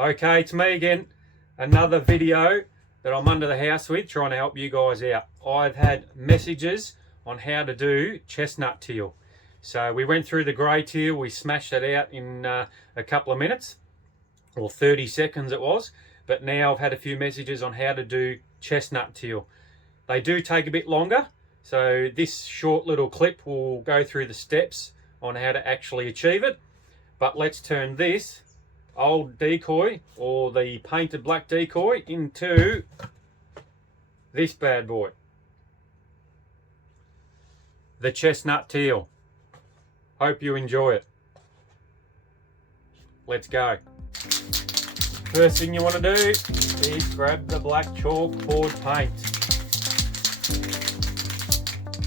Okay, it's me again. Another video that I'm under the house with, trying to help you guys out. I've had messages on how to do chestnut teal. So we went through the grey teal, we smashed it out in a couple of minutes, or 30 seconds it was. But now I've had a few messages on how to do chestnut teal. They do take a bit longer, so this short little clip will go through the steps on how to actually achieve it. But let's turn this old decoy, or the painted black decoy, into this bad boy, the chestnut teal. Hope you enjoy it. Let's go. First thing you want to do is grab the black chalkboard paint.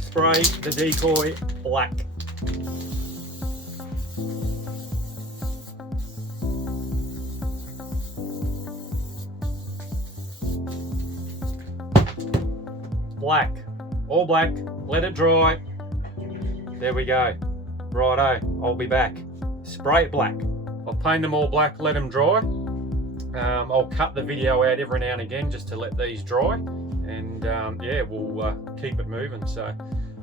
Spray the decoy black. Black, all black, let it dry. There we go. Righto, I'll be back. Spray it black. I'll paint them all black, let them dry. I'll cut the video out every now and again just to let these dry, and yeah, we'll keep it moving. So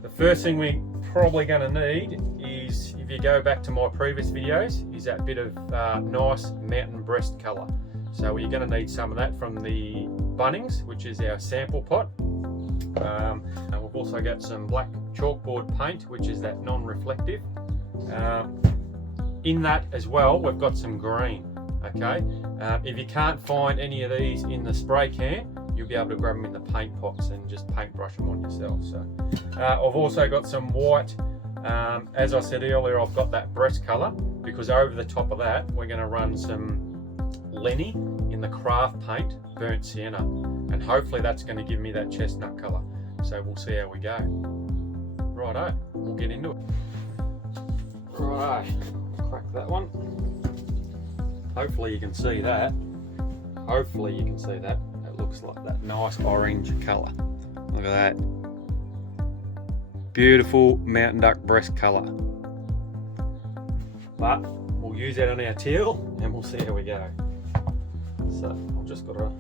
the first thing we're probably going to need is, if you go back to my previous videos, is that bit of nice mountain breast colour. So you're going to need some of that from the Bunnings, which is our sample pot. And we've also got some black chalkboard paint, which is that non-reflective. In that as well, we've got some green. Okay, if you can't find any of these in the spray can, you'll be able to grab them in the paint pots and just paintbrush them on yourself. So I've also got some white. As I said earlier, I've got that breast colour, because over the top of that we're going to run some Lenny in the craft paint burnt sienna, and hopefully that's going to give me that chestnut colour. So we'll see how we go. Righto, we'll get into it. Righto, crack that one. Hopefully you can see that. Hopefully you can see that. It looks like that nice orange colour. Look at that. Beautiful mountain duck breast colour. But we'll use that on our teal and we'll see how we go. So I've just got a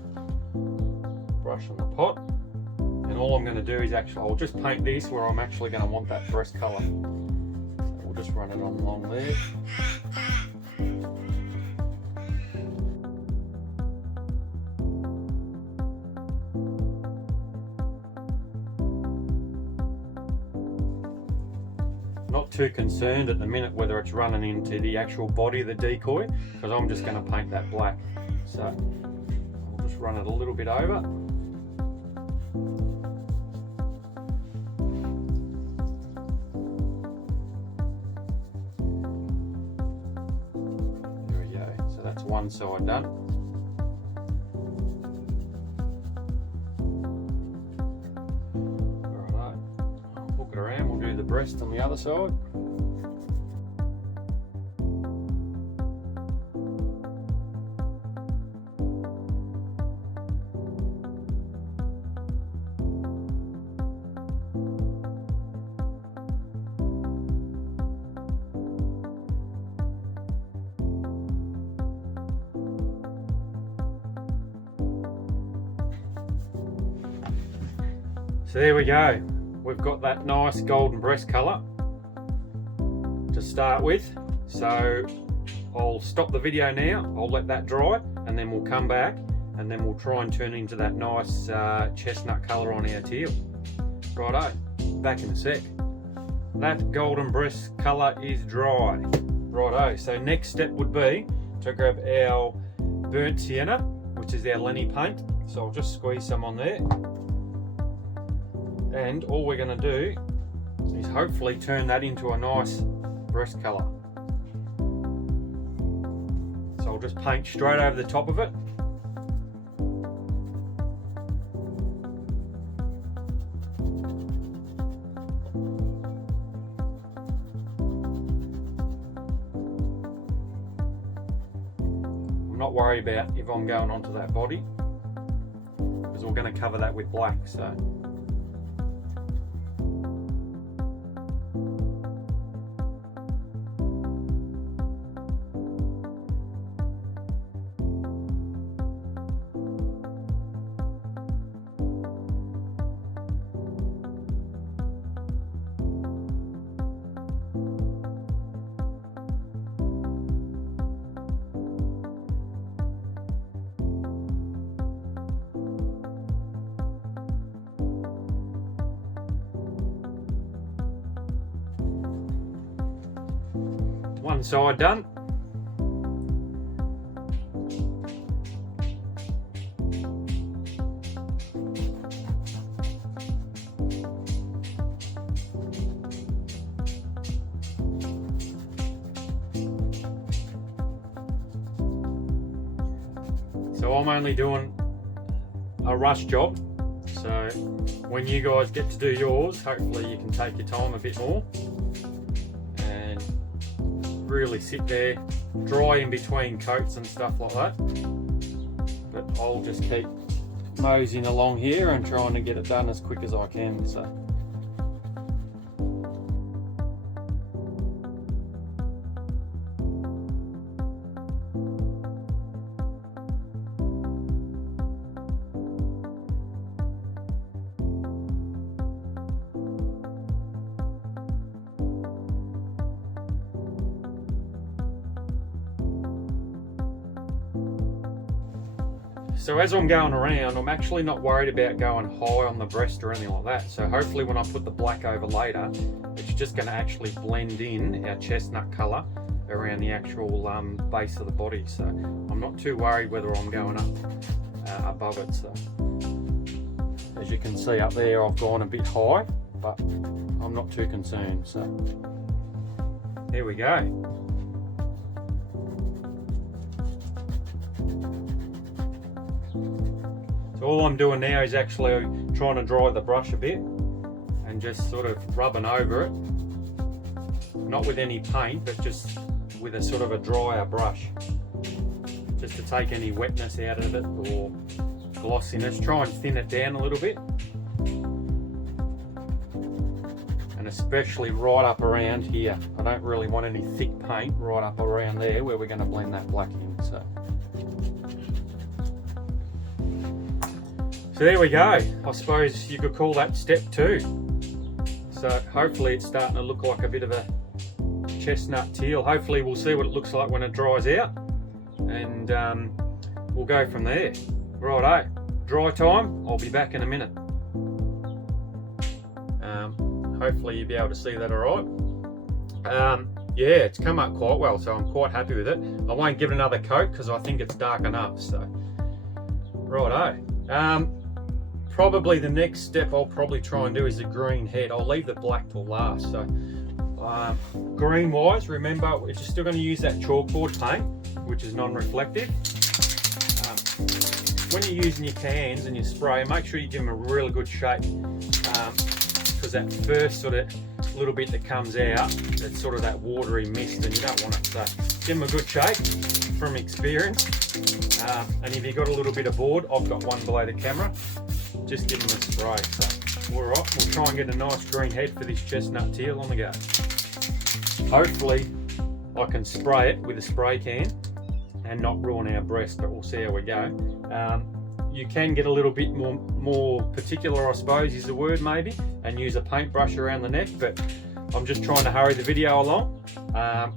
brush on the pot, and all I'm going to do is I'll just paint this where I'm actually going to want that breast colour. So we'll just run it on along there. Not too concerned at the minute whether it's running into the actual body of the decoy, because I'm just going to paint that black. So I'll just run it a little bit over. There we go. So that's one side done. Alright, I'll hook it around. We'll do the breast on the other side. So there we go. We've got that nice golden breast colour to start with. So I'll stop the video now, I'll let that dry, and then we'll come back and then we'll try and turn it into that nice chestnut colour on our teal. Righto, back in a sec. That golden breast colour is dry. Righto, so next step would be to grab our burnt sienna, which is our Lenny paint. So I'll just squeeze some on there. And all we're going to do is hopefully turn that into a nice breast colour. So I'll just paint straight over the top of it. I'm not worried about if I'm going onto that body, because we're going to cover that with black. So One side done. So I'm only doing a rush job, so when you guys get to do yours, hopefully you can take your time a bit more and really sit there, dry in between coats and stuff like that. But I'll just keep moseying along here and trying to get it done as quick as I can. So as I'm going around, I'm actually not worried about going high on the breast or anything like that. So hopefully when I put the black over later, it's just going to actually blend in our chestnut colour around the actual base of the body. So I'm not too worried whether I'm going up above it. So as you can see up there, I've gone a bit high, but I'm not too concerned. So there we go. So all I'm doing now is actually trying to dry the brush a bit and just sort of rubbing over it. Not with any paint, but just with a sort of a drier brush. Just to take any wetness out of it or glossiness. Try and thin it down a little bit. And especially right up around here. I don't really want any thick paint right up around there where we're going to blend that black in. So there we go. I suppose you could call that step 2. So hopefully it's starting to look like a bit of a chestnut teal. Hopefully we'll see what it looks like when it dries out, and we'll go from there. Righto, dry time, I'll be back in a minute. Hopefully you'll be able to see that all right. Yeah, it's come up quite well, so I'm quite happy with it. I won't give it another coat because I think it's dark enough. So righto. Probably the next step I'll probably try and do is the green head. I'll leave the black till last. So green wise, remember we're just still going to use that chalkboard paint, which is non-reflective. When you're using your cans and your spray, make sure you give them a really good shake, because that first sort of little bit that comes out, it's sort of that watery mist and you don't want it. So give them a good shake from experience. And if you've got a little bit of board, I've got one below the camera, just give them a spray. So all right, we'll try and get a nice green head for this chestnut teal on the go. Hopefully I can spray it with a spray can and not ruin our breast, but we'll see how we go. You can get a little bit more particular, I suppose is the word maybe, and use a paintbrush around the neck, but I'm just trying to hurry the video along.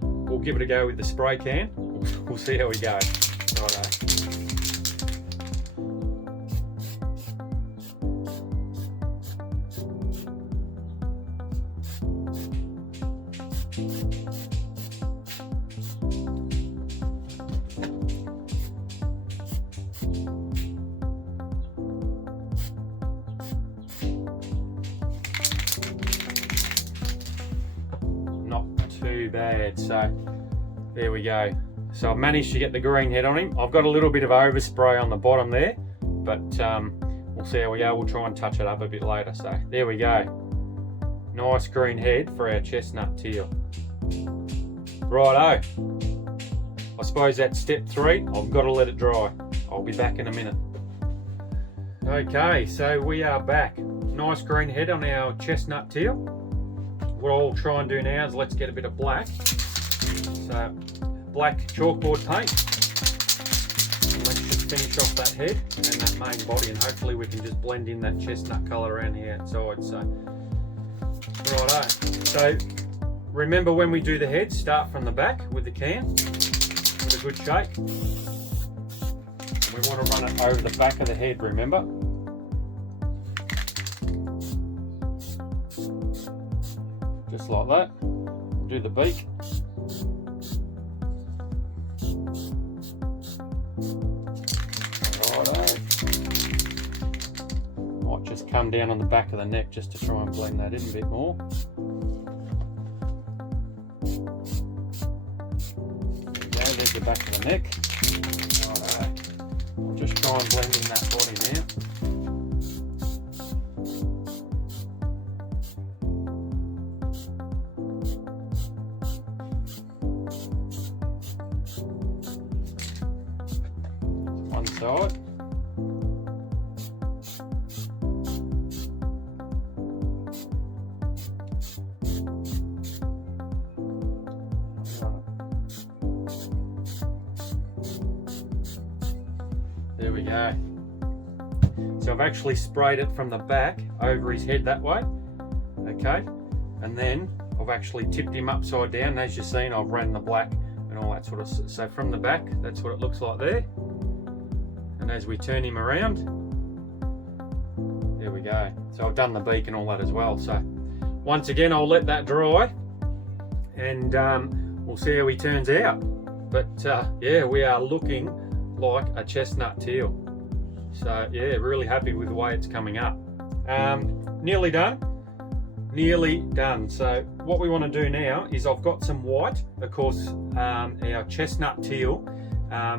We'll give it a go with the spray can. We'll see how we go. Righto. Not too bad. So there we go. So I've managed to get the green head on him. I've got a little bit of overspray on the bottom there, but we'll see how we go. We'll try and touch it up a bit later. So there we go. Nice green head for our chestnut teal. Righto. I suppose that's step 3. I've got to let it dry. I'll be back in a minute. Okay, so we are back. Nice green head on our chestnut teal. What I'll try and do now is let's get a bit of black. So black chalkboard paint. And let's just finish off that head and that main body, and hopefully we can just blend in that chestnut colour around the outside. So righto. So remember, when we do the head, start from the back with the can with a good shake. We want to run it over the back of the head, remember. Just like that. Do the beak. Might just come down on the back of the neck just to try and blend that in a bit more. There we go, there's the back of the neck. Righto. I'll just try and blend in that body now. One side. There we go. So I've actually sprayed it from the back over his head that way, okay, and then I've actually tipped him upside down. As you've seen, I've ran the black and all that sort of stuff. So from the back, that's what it looks like there. And as we turn him around, there we go. So I've done the beak and all that as well. So once again, I'll let that dry and we'll see how he turns out. But yeah, we are looking like a chestnut teal. So yeah, really happy with the way it's coming up. Nearly done. So what we want to do now is, I've got some white, of course, our chestnut teal,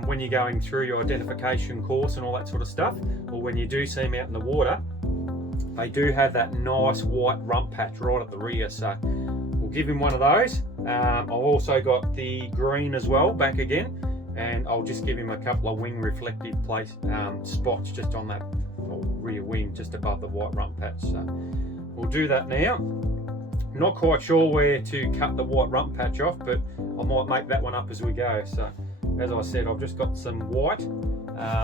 when you're going through your identification course and all that sort of stuff, or when you do see them out in the water, they do have that nice white rump patch right at the rear. So we'll give him one of those. I've also got the green as well back again, and I'll just give him a couple of wing reflective spots just on that rear wing, just above the white rump patch. So we'll do that now. Not quite sure where to cut the white rump patch off, but I might make that one up as we go. So as I said, I've just got some white,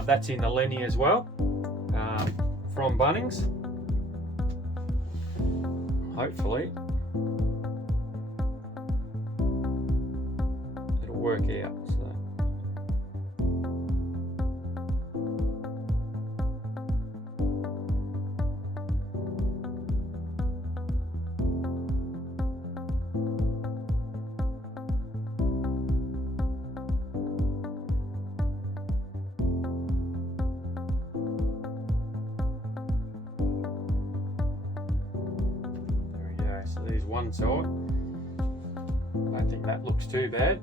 that's in the Lenny as well, from Bunnings. Hopefully it'll work out. So so there's one side. I don't think that looks too bad.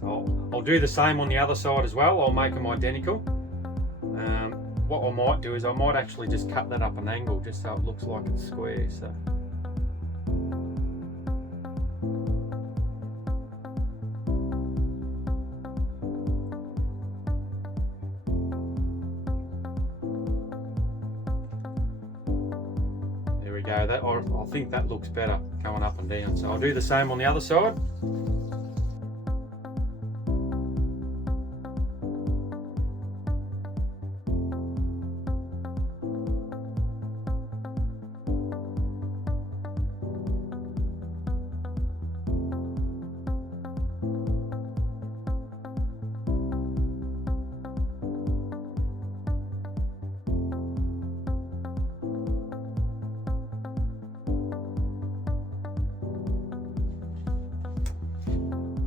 So I'll do the same on the other side as well. I'll make them identical. What I might do is I might actually just cut that up an angle just so it looks like it's square. So go. That, I think that looks better going up and down. So I'll do the same on the other side.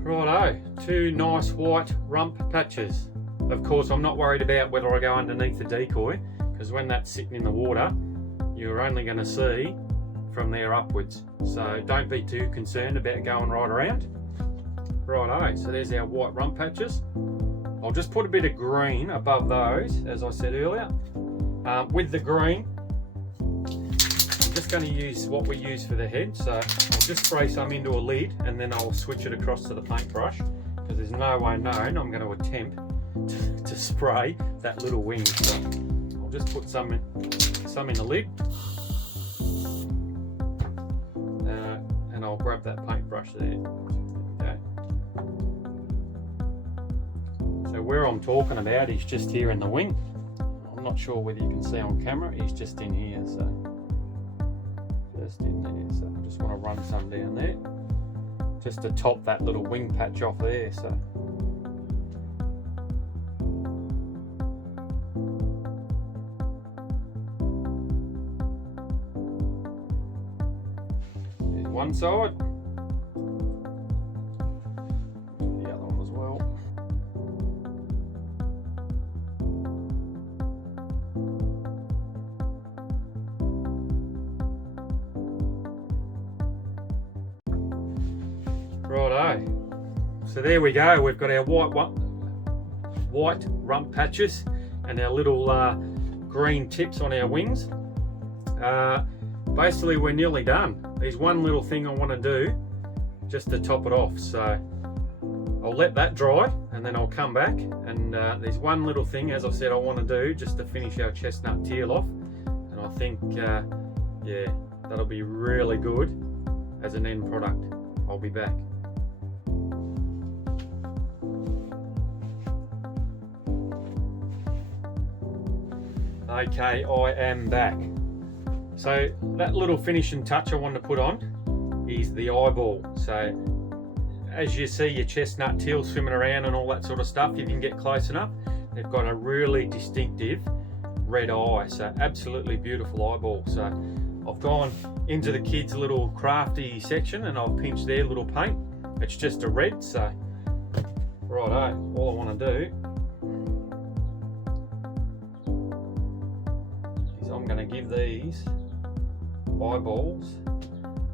Righto, two nice white rump patches. Of course, I'm not worried about whether I go underneath the decoy, because when that's sitting in the water, you're only going to see from there upwards. So don't be too concerned about going right around. Righto, so there's our white rump patches. I'll just put a bit of green above those, as I said earlier. With the green, I'm just going to use what we use for the head. So I'll just spray some into a lid and then I'll switch it across to the paintbrush, because there's no way known I'm going to attempt to spray that little wing. So I'll just put some in the lid, and I'll grab that paintbrush there. Okay. So where I'm talking about is just here in the wing. I'm not sure whether you can see on camera, he's just in here. So just in there. So I just want to run some down there, just to top that little wing patch off there. So there's one side, the other one as well. Righto. So there we go. We've got our white rump patches and our little green tips on our wings. Basically, we're nearly done. There's one little thing I want to do just to top it off. So I'll let that dry and then I'll come back, and there's one little thing, as I said, I want to do just to finish our chestnut teal off, and I think yeah, that'll be really good as an end product. I'll be back. Okay, I am back. So that little finishing touch I want to put on is the eyeball. So as you see your chestnut teal swimming around and all that sort of stuff, if you can get close enough, they've got a really distinctive red eye. So absolutely beautiful eyeball. So I've gone into the kids' little crafty section and I've pinched their little paint. It's just a red. So righto, all I want to do is I'm going to give these eyeballs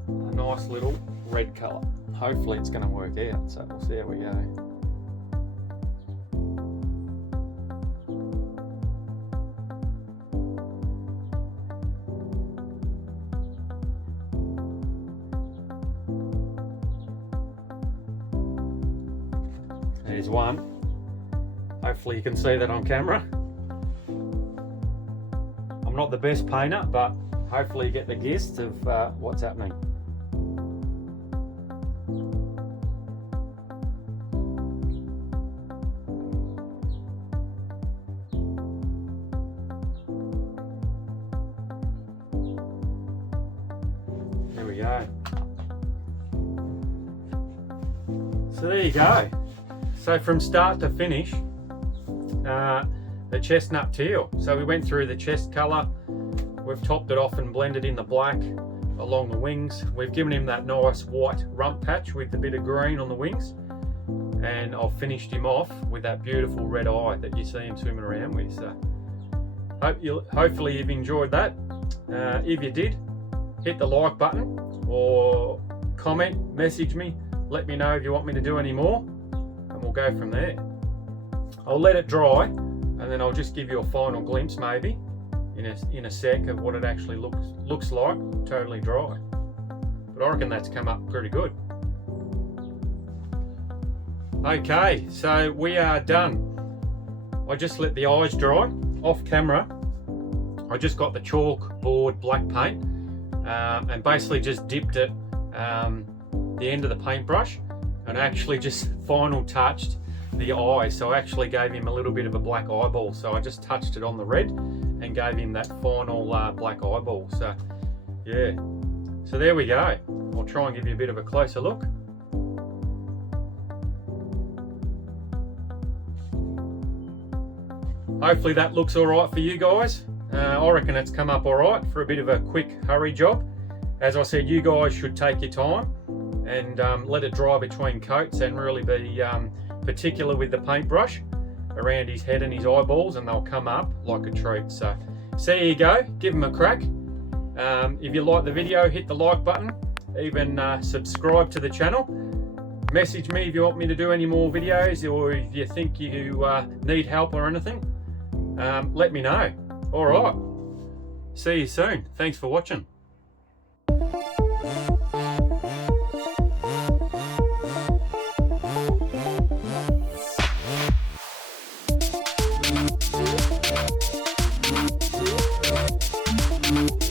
a nice little red colour. Hopefully it's going to work out, so we'll see how we go. There's one. Hopefully you can see that on camera. I'm not the best painter, but hopefully you get the gist of what's happening. There we go. So there you go. So from start to finish, the chestnut teal. So we went through the chest colour, we've topped it off and blended in the black along the wings. We've given him that nice white rump patch with a bit of green on the wings, and I've finished him off with that beautiful red eye that you see him swimming around with. So hopefully you've enjoyed that. If you did, hit the like button or comment, message me, let me know if you want me to do any more, and we'll go from there. I'll let it dry and then I'll just give you a final glimpse maybe in a sec of what it actually looks like totally dry. But I reckon that's come up pretty good. Okay, so we are done. I just let the eyes dry off camera. I just got the chalkboard black paint and basically just dipped it the end of the paintbrush and actually just final touched the eye. So I actually gave him a little bit of a black eyeball. So I just touched it on the red and gave him that final black eyeball. So yeah, so there we go. I'll try and give you a bit of a closer look. Hopefully that looks all right for you guys. I reckon it's come up all right for a bit of a quick hurry job. As I said, you guys should take your time and let it dry between coats and really be particular with the paintbrush around his head and his eyeballs, and they'll come up like a treat. So there you go, give them a crack. If you like the video, hit the like button, even subscribe to the channel. Message me if you want me to do any more videos, or if you think you need help or anything, let me know. All right, see you soon. Thanks for watching. Thank you.